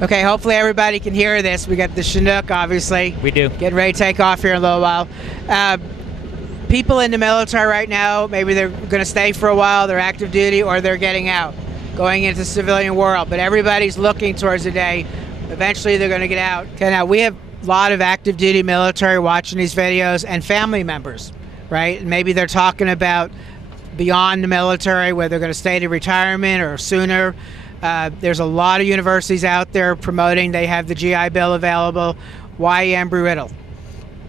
Okay, hopefully everybody can hear this. We got the Chinook, obviously. We do. Getting ready to take off here in a little while. People in the military right now, maybe they're going to stay for a while, they're active duty, or they're getting out, going into the civilian world. But everybody's looking towards the day, eventually they're going to get out. Okay, now we have a lot of active duty military watching these videos and family members, right? And maybe they're talking about beyond the military, where they're going to stay to retirement or sooner. There's a lot of universities out there promoting they have the GI Bill available. Why Embry Riddle?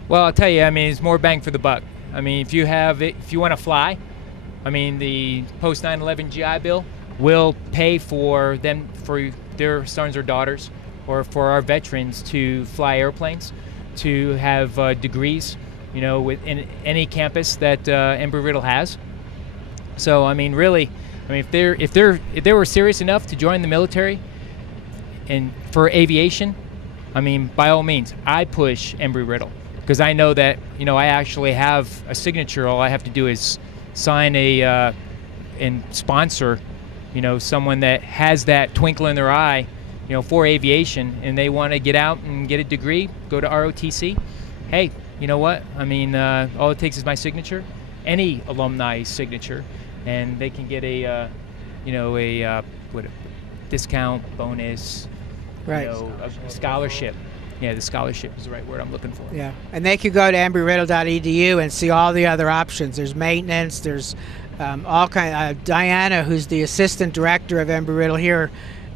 Well, I'll tell you, I mean, it's more bang for the buck. I mean, if you want to fly, I mean, the post 9/11 GI Bill will pay for their sons or daughters, or for our veterans to fly airplanes, to have degrees, you know, within any campus that Embry Riddle has. So, I mean, really, I mean, if they were serious enough to join the military and for aviation, I mean, by all means, I push Embry Riddle, because I know that, you know, I actually have a signature. All I have to do is sign and sponsor, you know, someone that has that twinkle in their eye, you know, for aviation, and they want to get out and get a degree, go to ROTC. Hey, you know what? I mean, all it takes is my signature, any alumni signature, and they can get a, you know, a discount, bonus, right? You know, a scholarship. Yeah, the scholarship is the right word I'm looking for. Yeah, and they could go to embryriddle.edu and see all the other options. There's maintenance. There's all kind. Diana, who's the assistant director of Embry Riddle here,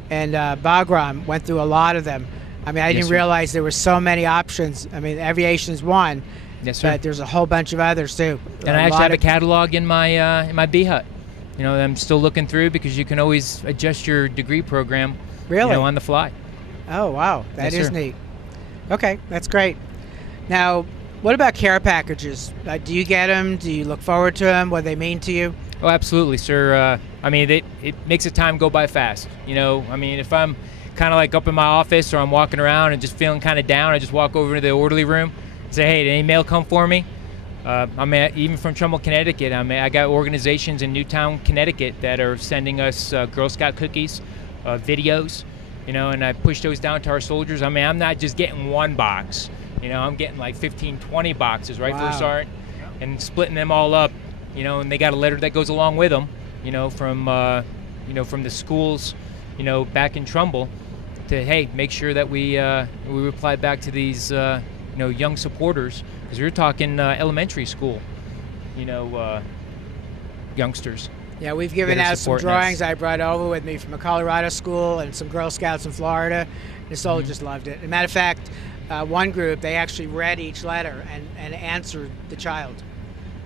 and Bagram went through a lot of them. I mean, I didn't realize there were so many options. I mean, aviation is one. Yes, sir. But there's a whole bunch of others too. And I actually have a catalog in my B hut. You know, I'm still looking through, because you can always adjust your degree program. Really? You know, on the fly. Oh wow, that is sir. neat. Okay, that's great. Now, what about care packages? Do you get them? Do you look forward to them? What do they mean to you? Oh, absolutely, sir. I mean, it makes the time go by fast. You know, I mean, if I'm kind of like up in my office, or I'm walking around and just feeling kind of down, I just walk over to the orderly room and say, hey, did any mail come for me? I mean, even from Trumbull, Connecticut, I got organizations in Newtown, Connecticut that are sending us Girl Scout cookies, videos, you know, and I push those down to our soldiers. I mean, I'm not just getting one box, you know, I'm getting like 15, 20 boxes, right, for a sergeant, and splitting them all up, you know, and they got a letter that goes along with them, you know, from the schools, you know, back in Trumbull, to, hey, make sure that we reply back to these, you know, young supporters, because we're talking elementary school, you know, youngsters. Yeah, we've given out some drawings I brought over with me from a Colorado school and some Girl Scouts in Florida. The soldiers loved it. As a matter of fact, one group, they actually read each letter and answered the child.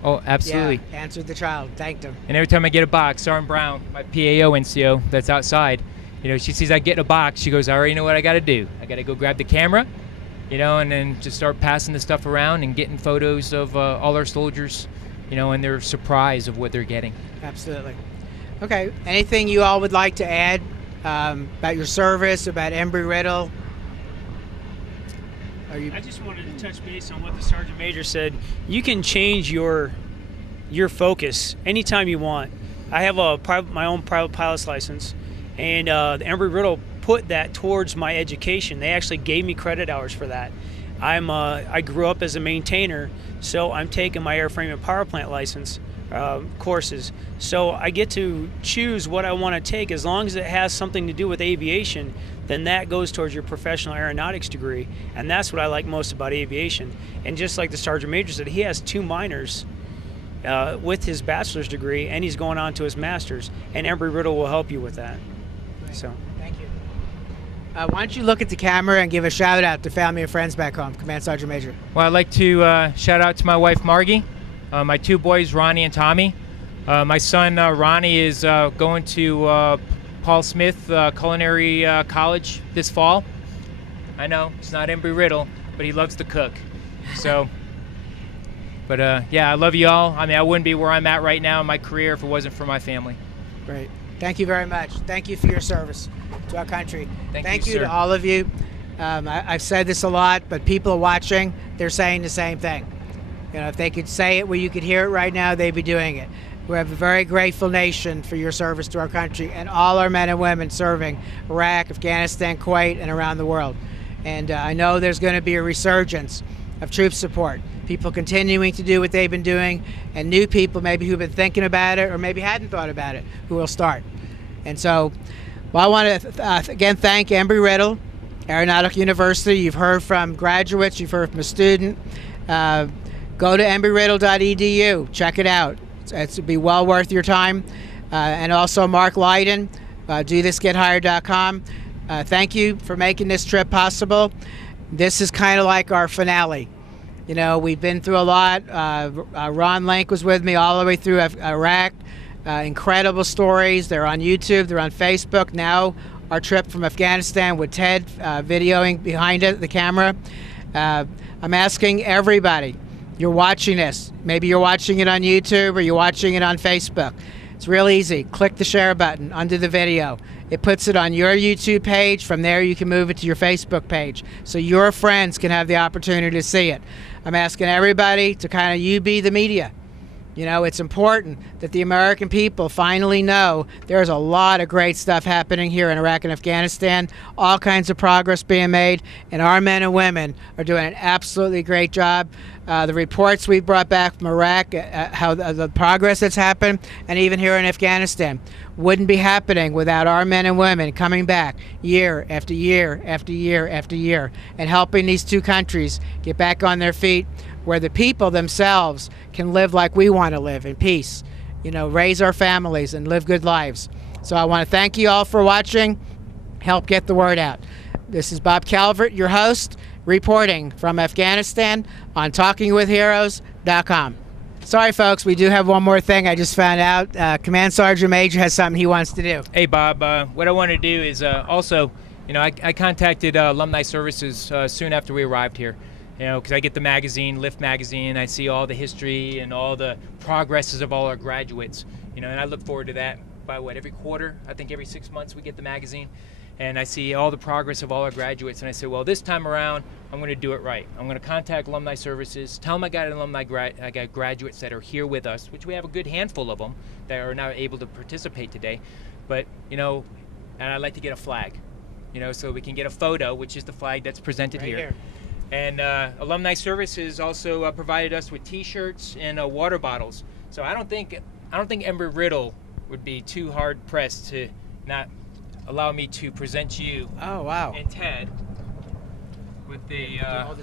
Oh, absolutely. Yeah, answered the child, thanked him. And every time I get a box, Sergeant Brown, my PAO NCO that's outside, you know, she sees I get a box, she goes, I already know what I got to do. I got to go grab the camera, you know, and then just start passing the stuff around and getting photos of all our soldiers, you know, and their surprise of what they're getting. Absolutely. Okay, anything you all would like to add about your service, about Embry Riddle? I just wanted to touch base on what the Sergeant Major said. You can change your focus anytime you want. I have my own private pilot's license, and the Embry Riddle put that towards my education. They actually gave me credit hours for that. I grew up as a maintainer, so I'm taking my airframe and power plant license courses. So I get to choose what I want to take. As long as it has something to do with aviation, then that goes towards your professional aeronautics degree, and that's what I like most about aviation. And just like the Sergeant Major said, he has 2 minors with his bachelor's degree, and he's going on to his master's, and Embry Riddle will help you with that. Right. So thank you. Why don't you look at the camera and give a shout out to family and friends back home, Command Sergeant Major? Well, I'd like to shout out to my wife Margie, my 2 boys Ronnie and Tommy. My son Ronnie is going to Paul Smith Culinary College this fall. I know it's not Embry Riddle, but he loves to cook. So, but yeah, I love you all. I mean, I wouldn't be where I'm at right now in my career if it wasn't for my family. Great. Thank you very much. Thank you for your service to our country. Thank you, to sir. all of you. I've said this a lot, but people watching, they're saying the same thing. You know, if they could say it where you could hear it right now, they'd be doing it. We're a very grateful nation for your service to our country and all our men and women serving Iraq, Afghanistan, Kuwait, and around the world. And I know there's going to be a resurgence of troop support, people continuing to do what they've been doing, and new people maybe who've been thinking about it or maybe hadn't thought about it who will start. And so, well, I want to again thank Embry Riddle, Aeronautical University. You've heard from graduates, you've heard from a student. Go to embryriddle.edu, check it out. It'll be well worth your time. And also Mark Lydon, dothisgethired.com. Thank you for making this trip possible. This is kind of like our finale. You know, we've been through a lot. Ron Link was with me all the way through Iraq. Incredible stories. They're on YouTube, they're on Facebook. Now our trip from Afghanistan with Ted videoing behind it, the camera. I'm asking everybody, you're watching this. Maybe you're watching it on YouTube or you're watching it on Facebook. It's real easy. Click the share button under the video. It puts it on your YouTube page. From there, you can move it to your Facebook page so your friends can have the opportunity to see it. I'm asking everybody to kind of you be the media. You know, it's important that the American people finally know there's a lot of great stuff happening here in Iraq and Afghanistan, all kinds of progress being made, and our men and women are doing an absolutely great job. The reports we brought back from Iraq, how the progress that's happened, and even here in Afghanistan, wouldn't be happening without our men and women coming back year after year after year after year and helping these two countries get back on their feet, where the people themselves can live like we want to live in peace, you know, raise our families and live good lives. So I want to thank you all for watching. Help get the word out. This is Bob Calvert, your host, reporting from Afghanistan on TalkingWithHeroes.com. Sorry, folks, we do have one more thing I just found out. Command Sergeant Major has something he wants to do. Hey, Bob, what I want to do is also, you know, I contacted Alumni Services soon after we arrived here. You know, because I get the magazine, Lift magazine, I see all the history and all the progresses of all our graduates. You know, and I look forward to that by every quarter? I think every 6 months we get the magazine. And I see all the progress of all our graduates. And I say, well, this time around, I'm going to do it right. I'm going to contact Alumni Services, tell them I got graduates that are here with us, which we have a good handful of them that are now able to participate today. But, you know, and I'd like to get a flag, you know, so we can get a photo, which is the flag that's presented right here. And Alumni Services also provided us with T-shirts and water bottles. So I don't think Embry Riddle would be too hard pressed to not allow me to present you. Oh wow! And Ted with the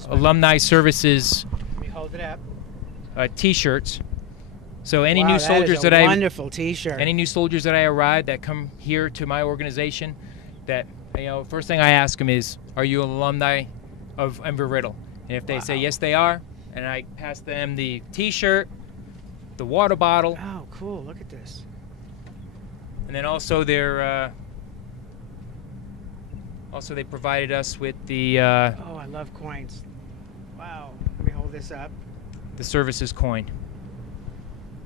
Alumni Services. Let me hold it up. T-shirts. So any wow, new soldiers that wonderful T-shirt. Any new soldiers that I arrive that come here to my organization, that, you know, first thing I ask them is, are you an alumni of Embry Riddle? And if they say yes, they are, and I pass them the T-shirt, the water bottle. Oh, cool! Look at this. And then also they provided us with the. Oh, I love coins. Wow! Let me hold this up. The services coin.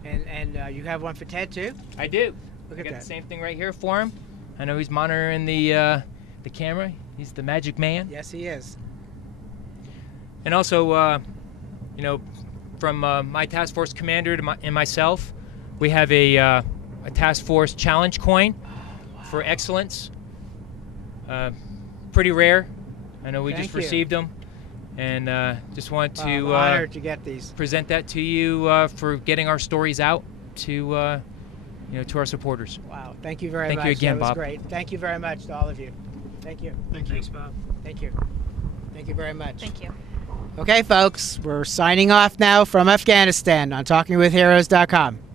And you have one for Ted too? I do. Look at got that. The same thing right here for him. I know he's monitoring the camera. He's the magic man. Yes, he is. And also, you know, from my task force commander and myself, we have a task force challenge coin for excellence. Pretty rare. I know we just received them, and just want to I'm honored to get these. Present that to you for getting our stories out to you know, to our supporters. Wow! Thank you very much. Thank you again, that was Bob. Great. Thank you very much to all of you. Thank you. Thanks, Bob. Thank you. Thank you very much. Thank you. Okay, folks, we're signing off now from Afghanistan on TalkingWithHeroes.com.